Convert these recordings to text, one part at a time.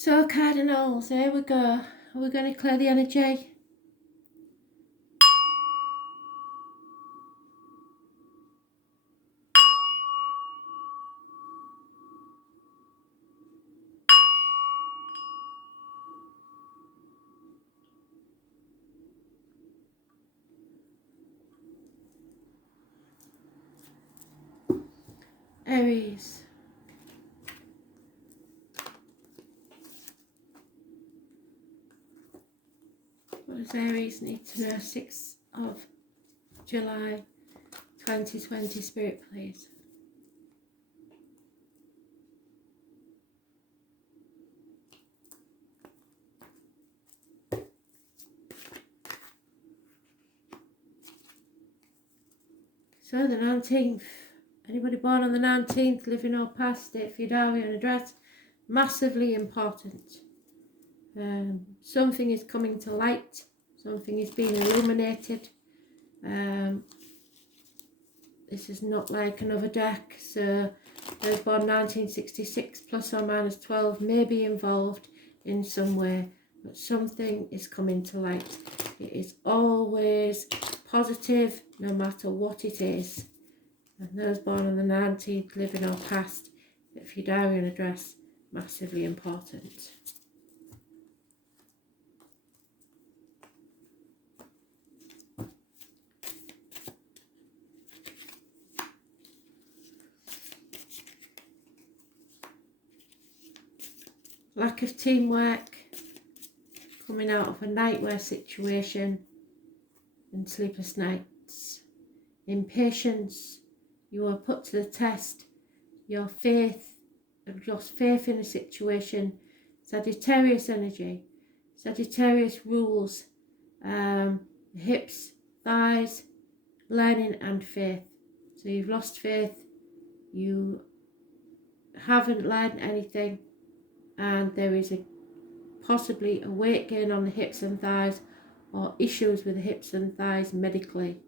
So Cardinals, here we go. We're going to clear the energy. Aries. What does Aries need to know? 6th of July 2020, Spirit, please. So the 19th. Anybody born on the 19th, living or past it, if you're diary and address, massively important. Something is coming to light. Something is being illuminated. This is not like another deck. So those born 1966 plus or minus 12 may be involved in some way, but something is coming to light. It is always positive no matter what it is. And those born on the 19th, living or past, if your diary and address, massively important. Lack of teamwork, coming out of a nightmare situation and sleepless nights. Impatience, you are put to the test. Your faith, you've lost faith in a situation. Sagittarius energy. Sagittarius rules hips, thighs, learning and faith. So you've lost faith, you haven't learned anything, and there is possibly a weight gain on the hips and thighs, or issues with the hips and thighs medically.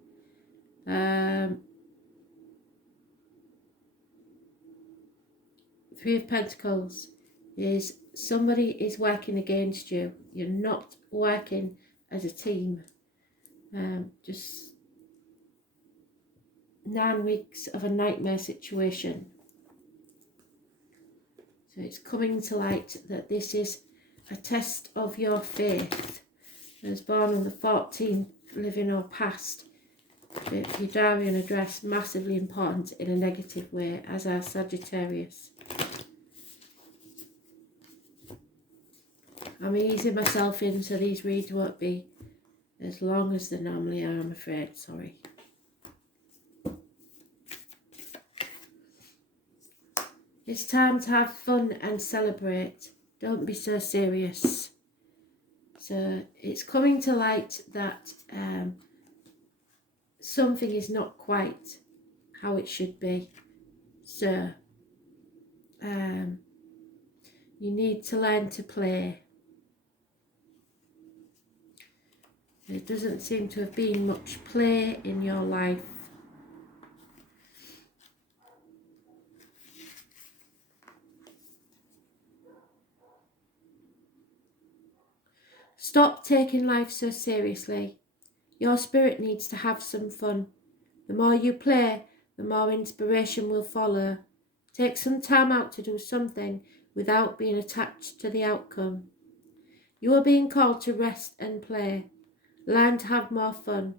Three of Pentacles is somebody is working against you. You're not working as a team. Just 9 weeks of a nightmare situation. So it's coming to light that this is a test of your faith. Those born on the 14th, living or past, your diary and address, massively important in a negative way, as are Sagittarius. I'm easing myself in so these reads won't be as long as they normally are, I'm afraid, sorry. It's time to have fun and celebrate. Don't be so serious. So it's coming to light that something is not quite how it should be. So you need to learn to play. There doesn't seem to have been much play in your life. Stop taking life so seriously. Your spirit needs to have some fun. The more you play, the more inspiration will follow. Take some time out to do something without being attached to the outcome. You are being called to rest and play. Learn to have more fun.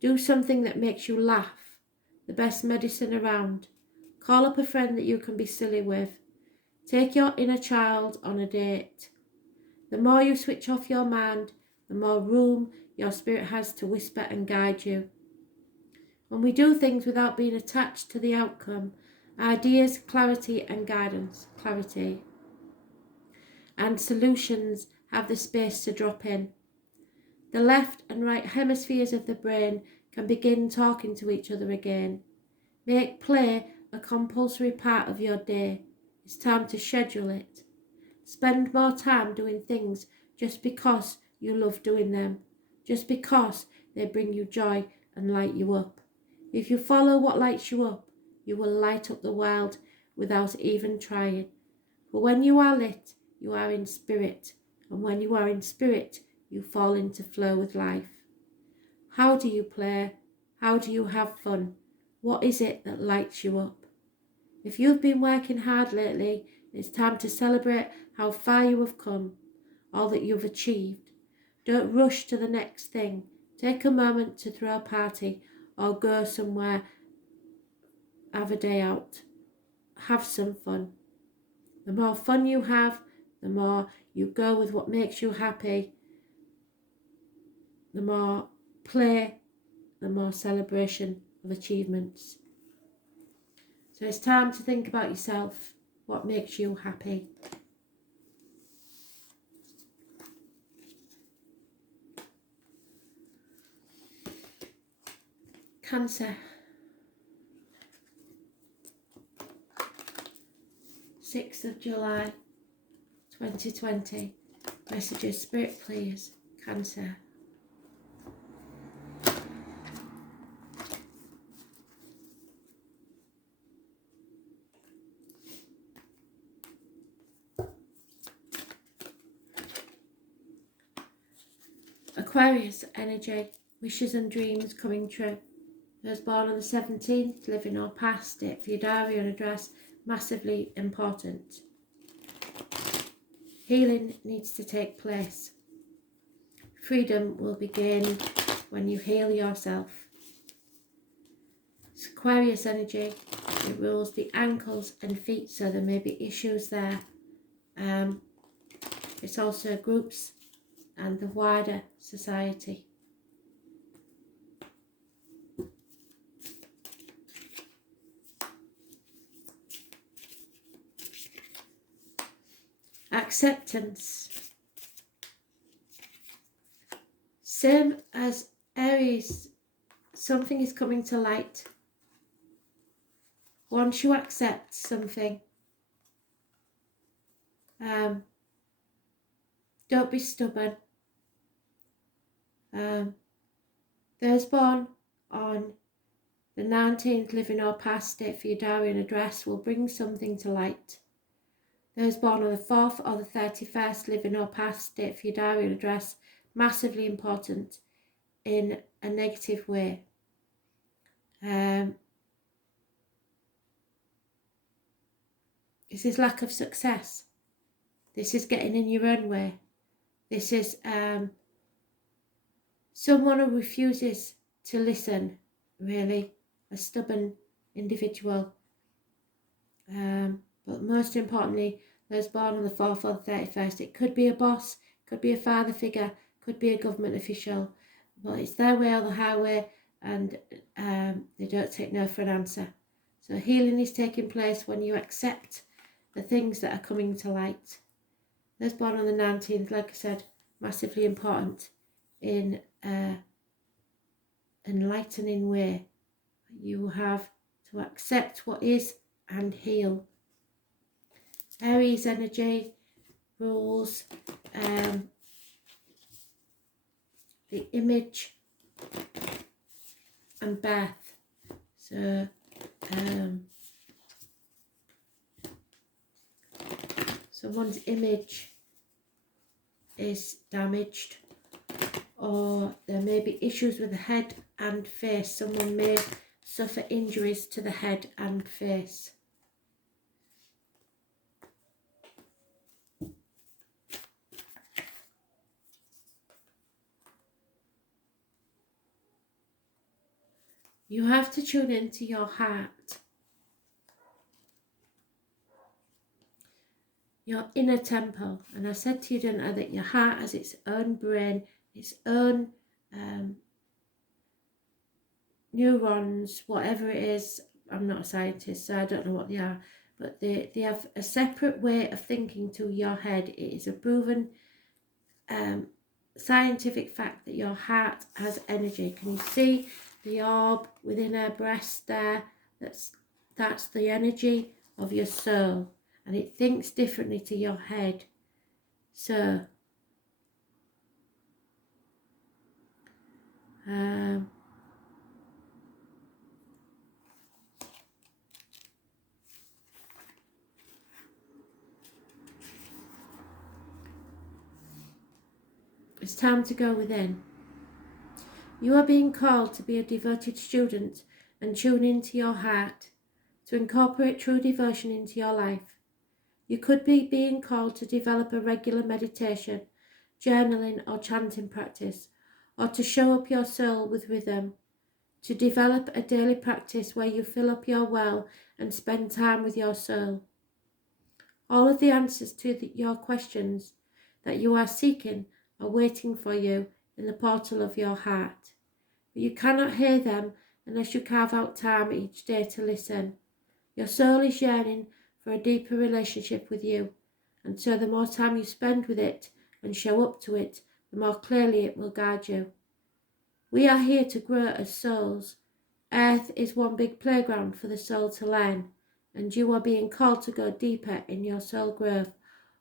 Do something that makes you laugh. The best medicine around. Call up a friend that you can be silly with. Take your inner child on a date. The more you switch off your mind, the more room your spirit has to whisper and guide you. When we do things without being attached to the outcome, ideas, clarity and guidance, clarity and solutions have the space to drop in. The left and right hemispheres of the brain can begin talking to each other again. Make play a compulsory part of your day. It's time to schedule it. Spend more time doing things just because you love doing them, just because they bring you joy and light you up. If you follow what lights you up, you will light up the world without even trying. For when you are lit, you are in spirit. And when you are in spirit, you fall into flow with life. How do you play? How do you have fun? What is it that lights you up? If you've been working hard lately, it's time to celebrate how far you have come, all that you've achieved. Don't rush to the next thing. Take a moment to throw a party or go somewhere, have a day out. Have some fun. The more fun you have, the more you go with what makes you happy, the more play, the more celebration of achievements. So it's time to think about yourself, what makes you happy. Cancer. 6th of July 2020. Messages, Spirit please. Cancer. Aquarius energy, wishes and dreams coming true. Those born on the 17th, living or past, date for your diary and address, massively important. Healing needs to take place. Freedom will begin when you heal yourself. It's Aquarius energy, it rules the ankles and feet, so there may be issues there. It's also groups and the wider society. Acceptance. Same as Aries, something is coming to light. Once you accept something, don't be stubborn. Those born on the 19th, living or past, date for your diary and address, will bring something to light. Those born on the 4th or the 31st, living or past, date for your diary and address, massively important in a negative way. This is lack of success. This is getting in your own way. This is someone who refuses to listen, really, a stubborn individual. But most importantly, those born on the 4th or the 31st, it could be a boss, could be a father figure, could be a government official, but it's their way or the highway, and they don't take no for an answer. So healing is taking place when you accept the things that are coming to light. Those born on the 19th, like I said, massively important in an enlightening way. You have to accept what is and heal. Aries energy rules the image and birth. So someone's image is damaged, or there may be issues with the head and face. Someone may suffer injuries to the head and face. You have to tune into your heart, your inner temple. And I said to you, didn't I, that your heart has its own brain, its own neurons, whatever it is. I'm not a scientist, so I don't know what they are, but they have a separate way of thinking to your head. It is a proven scientific fact that your heart has energy. Can you see the orb within her breast there? That's the energy of your soul, and it thinks differently to your head. So It's time to go within. You are being called to be a devoted student and tune into your heart, to incorporate true devotion into your life. You could be being called to develop a regular meditation, journaling or chanting practice, or to show up your soul with rhythm, to develop a daily practice where you fill up your well and spend time with your soul. All of the answers to your questions that you are seeking are waiting for you in the portal of your heart. But you cannot hear them unless you carve out time each day to listen. Your soul is yearning for a deeper relationship with you, and so the more time you spend with it and show up to it, the more clearly it will guide you. We are here to grow as souls. Earth is one big playground for the soul to learn, and you are being called to go deeper in your soul growth,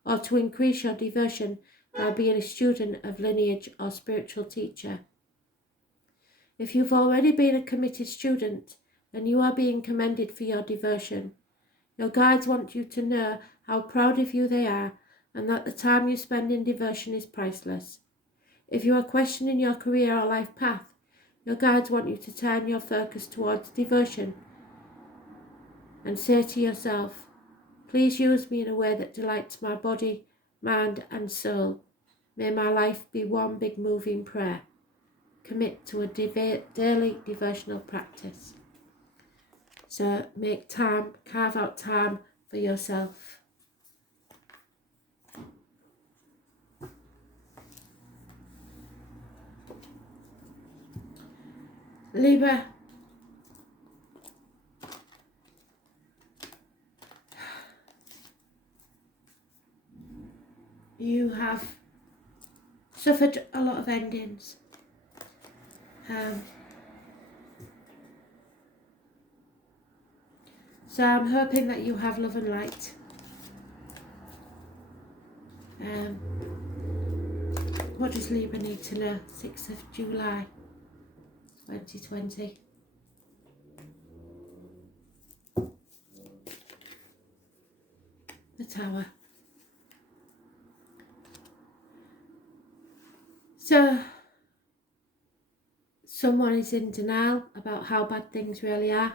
or to increase your devotion by being a student of lineage or spiritual teacher. If you've already been a committed student, then you are being commended for your devotion. Your guides want you to know how proud of you they are, and that the time you spend in devotion is priceless. If you are questioning your career or life path, your guides want you to turn your focus towards devotion and say to yourself, please use me in a way that delights my body, mind and soul. May my life be one big moving prayer. Commit to a daily devotional practice. So make time, carve out time for yourself. Libra, you have suffered a lot of endings. So I'm hoping that you have love and light. What does Libra need to know? 6th of July 2020. The Tower. So someone is in denial about how bad things really are.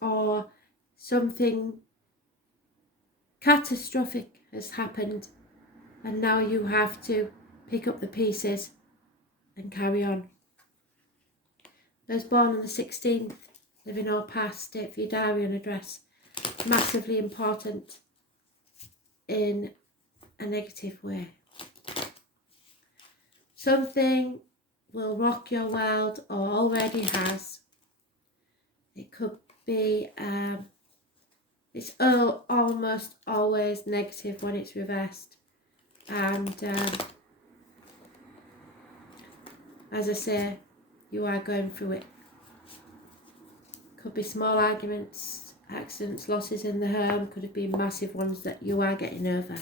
Or something catastrophic has happened, and now you have to pick up the pieces and carry on. Those born on the 16th, living or past, date for your diary and address. Massively important in a negative way. Something will rock your world, or already has. It could be, it's almost always negative when it's reversed. And as I say, you are going through it. Could be small arguments, accidents, losses in the home. Could have been massive ones that you are getting over.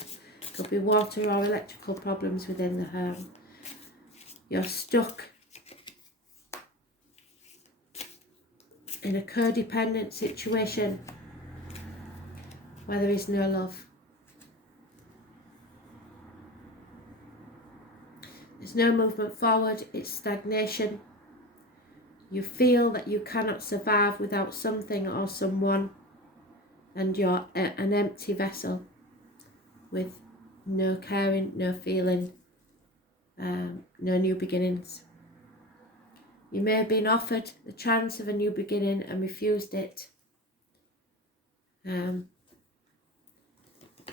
Could be water or electrical problems within the home. You're stuck in a codependent situation where there is no love. There's no movement forward, it's stagnation. You feel that you cannot survive without something or someone, and you're an empty vessel with no caring, no feeling, no new beginnings. You may have been offered the chance of a new beginning and refused it. But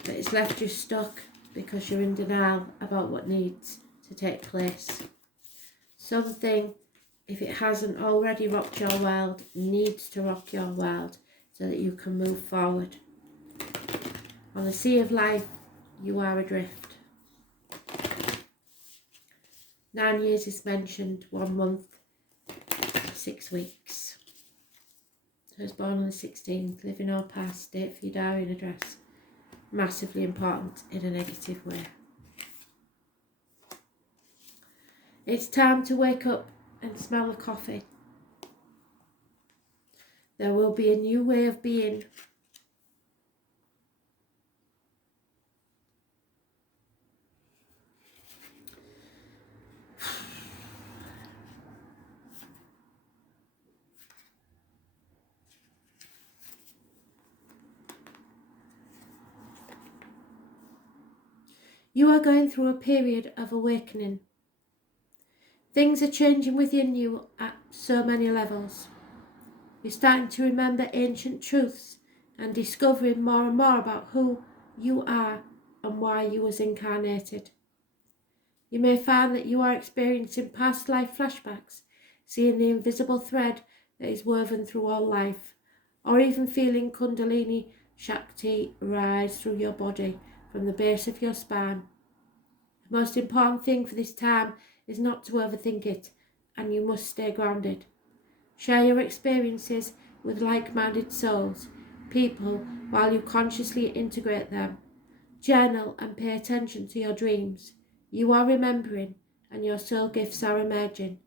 it's left you stuck because you're in denial about what needs to take place. Something, if it hasn't already rocked your world, needs to rock your world so that you can move forward. On the sea of life, you are adrift. 9 years is mentioned, 1 month, 6 weeks. So I was born on the 16th, living or past, date for your diary and address. Massively important in a negative way. It's time to wake up and smell the coffee. There will be a new way of being. You are going through a period of awakening. Things are changing within you at so many levels. You're starting to remember ancient truths and discovering more and more about who you are and why you was incarnated. You may find that you are experiencing past life flashbacks, seeing the invisible thread that is woven through all life, or even feeling Kundalini Shakti rise through your body from the base of your spine. The most important thing for this time is not to overthink it, and you must stay grounded. Share your experiences with like-minded souls, people, while you consciously integrate them. Journal and pay attention to your dreams. You are remembering, and your soul gifts are emerging.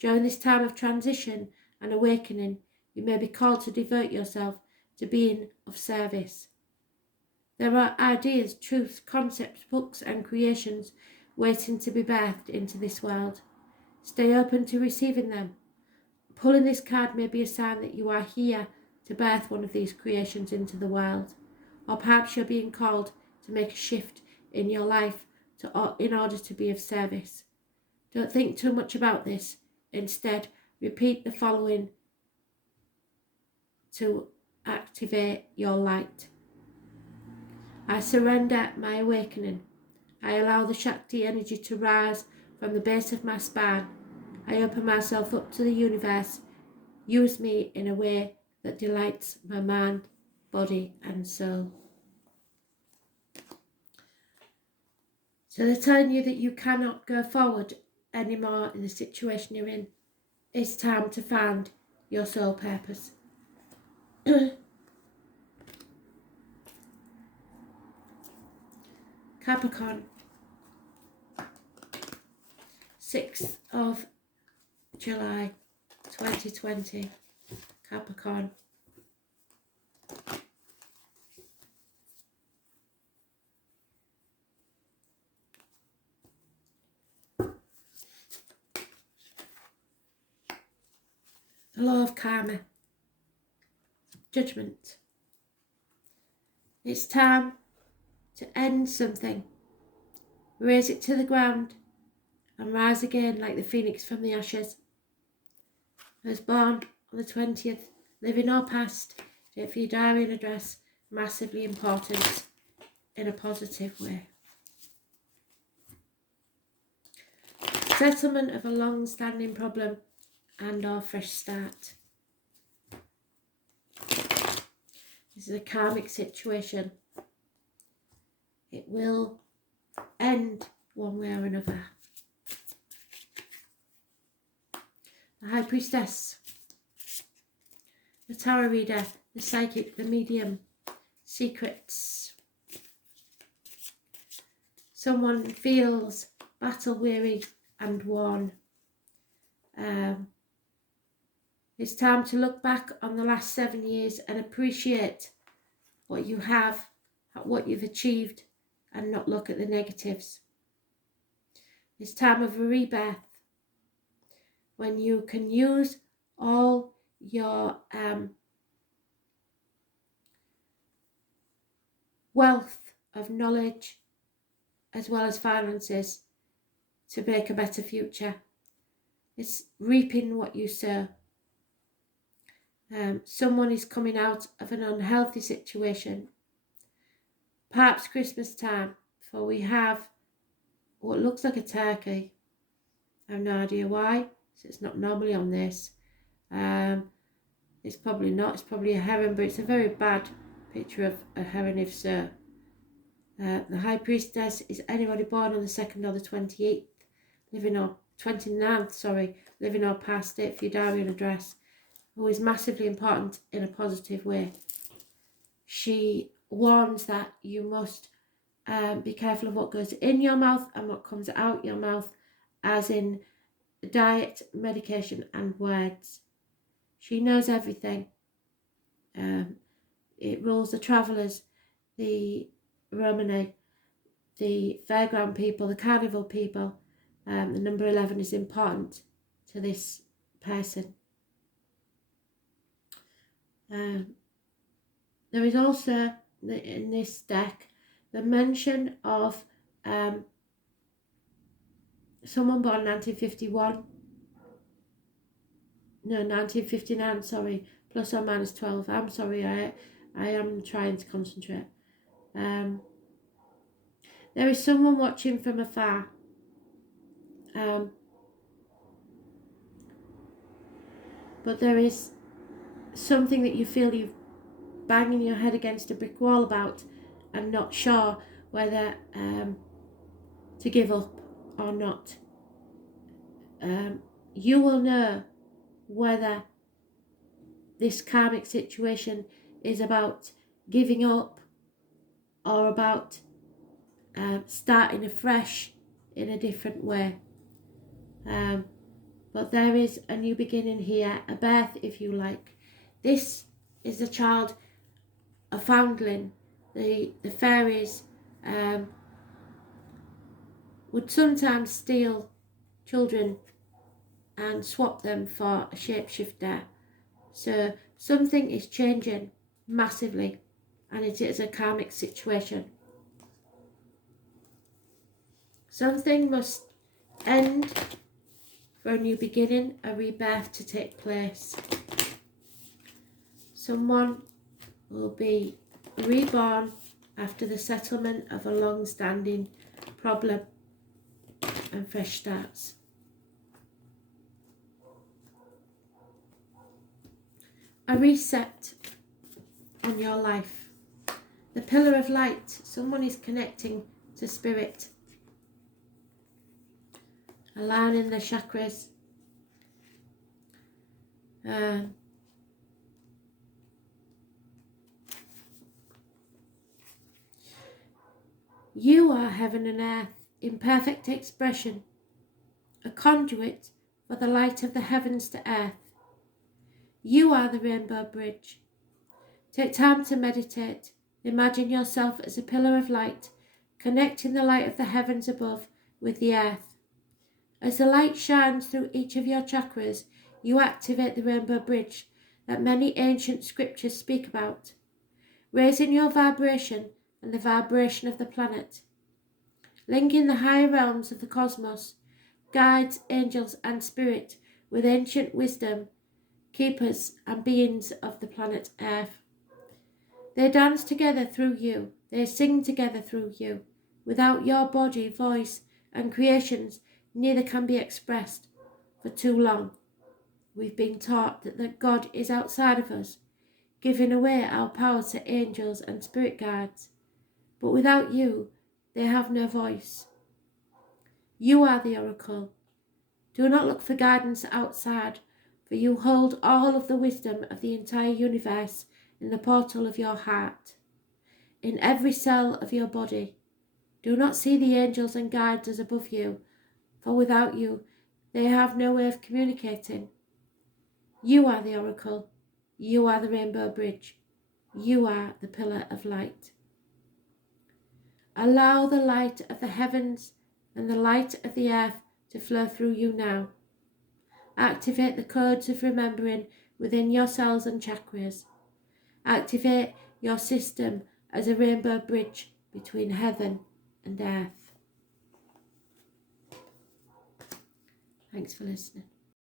During this time of transition and awakening, you may be called to devote yourself to being of service. There are ideas, truths, concepts, books and creations waiting to be birthed into this world. Stay open to receiving them. Pulling this card may be a sign that you are here to birth one of these creations into the world. Or perhaps you're being called to make a shift in your life in order to be of service. Don't think too much about this. Instead, repeat the following to activate your light. I surrender my awakening. I allow the Shakti energy to rise from the base of my spine. I open myself up to the universe. Use me in a way that delights my mind, body and soul. So they're telling you that you cannot go forward anymore in the situation you're in. It's time to find your soul purpose. Capricorn, 6th of July 2020, Capricorn. The law of karma, judgment. It's time to end something, raise it to the ground and rise again like the phoenix from the ashes. I was born on the 20th, living or past, date for your diary and address, massively important in a positive way. Settlement of a long-standing problem and or fresh start. This is a karmic situation. It will end one way or another. The High Priestess, the Tarot Reader, the Psychic, the Medium, Secrets. Someone feels battle weary and worn. It's time to look back on the last 7 years and appreciate what you have, what you've achieved, and not look at the negatives. It's time of a rebirth when you can use all your wealth of knowledge as well as finances to make a better future. It's reaping what you sow. Someone is coming out of an unhealthy situation. Perhaps Christmas time, for we have what looks like a turkey. I have no idea why, so it's not normally on this. It's probably not, it's probably a heron, but it's a very bad picture of a heron if so. The High Priestess is anybody born on the 2nd or the 28th, living or 29th, living or past, date for your diary and address, who is massively important in a positive way. She warns that you must be careful of what goes in your mouth and what comes out your mouth, as in diet, medication and words. She knows everything. It rules the travellers, the Romani, the fairground people, the carnival people. The number 11 is important to this person. There is also in this deck the mention of someone born 1951, no, 1959, sorry, plus or minus 12. I'm sorry, I am trying to concentrate. There is someone watching from afar. But there is something that you feel you're banging your head against a brick wall about and not sure whether to give up or not. You will know whether this karmic situation is about giving up or about starting afresh in a different way. But there is a new beginning here, a birth if you like. This is a child, a foundling. The fairies would sometimes steal children and swap them for a shapeshifter. So something is changing massively, and it is a karmic situation. Something must end for a new beginning, a rebirth to take place. Someone will be reborn after the settlement of a long-standing problem and fresh starts. A reset on your life. The pillar of light. Someone is connecting to spirit. Aligning the chakras. You are heaven and earth in perfect expression, a conduit for the light of the heavens to earth. You are the rainbow bridge. Take time to meditate. Imagine yourself as a pillar of light, connecting the light of the heavens above with the earth. As the light shines through each of your chakras, you activate the rainbow bridge that many ancient scriptures speak about, raising your vibration and the vibration of the planet, linking the higher realms of the cosmos, guides, angels and spirit with ancient wisdom, keepers and beings of the planet Earth. They dance together through you, they sing together through you. Without your body, voice and creations, neither can be expressed. For too long, we've been taught that God is outside of us, giving away our power to angels and spirit guides. But without you, they have no voice. You are the oracle. Do not look for guidance outside, for you hold all of the wisdom of the entire universe in the portal of your heart, in every cell of your body. Do not see the angels and guides as above you, for without you, they have no way of communicating. You are the oracle. You are the rainbow bridge. You are the pillar of light. Allow the light of the heavens and the light of the earth to flow through you now. Activate the codes of remembering within your cells and chakras. Activate your system as a rainbow bridge between heaven and earth. Thanks for listening.